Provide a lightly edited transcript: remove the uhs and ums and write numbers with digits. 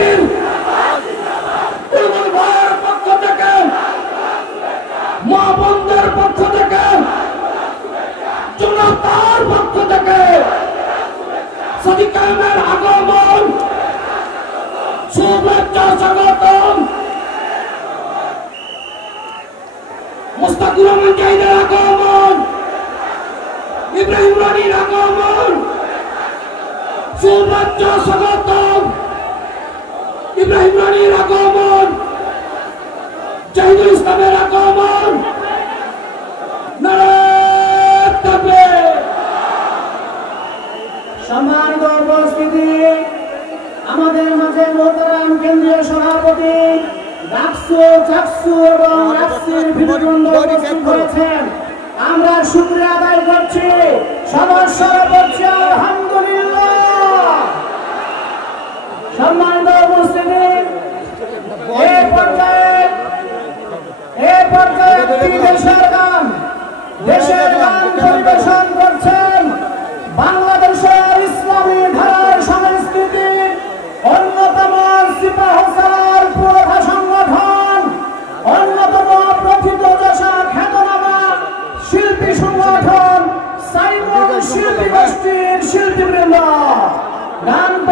শিবির তৃণমূল ভাইয়ের পক্ষ থেকে মা বোনদের পক্ষ থেকে জনতার পক্ষ থেকে সাদিক কায়েমের আগমন শুভেচ্ছা স্বাগতম। মুস্তাকুর রহমান জাহিদের আগমন, ইব্রাহিম রানীর আগমন শুভেচ্ছা স্বাগতম। ইব্রাহিম রানীর আগমন, জাহিদুল ইসলামের আগমন। নারায়ে তাকবীর। সম্মানিত উপস্থিতি, আমাদের মাঝে মোহতারাম কেন্দ্রীয় সভাপতি ডাকসু চাকসু এবং রাকসির ভিড়বৃন্দ উপস্থিত হয়েছেন। আমরা শুকরিয়া আদায় করছি, সদস্যরা বলছি আলহামদুলিল্লাহ। সম্মানিত উপস্থিতি, এই পর্যায়ে দেশের গান পরিবেশন করছেন বাংলাদেশের ইসলামী ধারার সংস্কৃতির অন্যতম সিপাহসালার পুরোধা সংগঠন, অন্যতম প্রথিতযশা খ্যাতনামা শিল্পী সংগঠন সাইমন শিল্পী গোষ্ঠীর শিল্পীবৃন্দ গান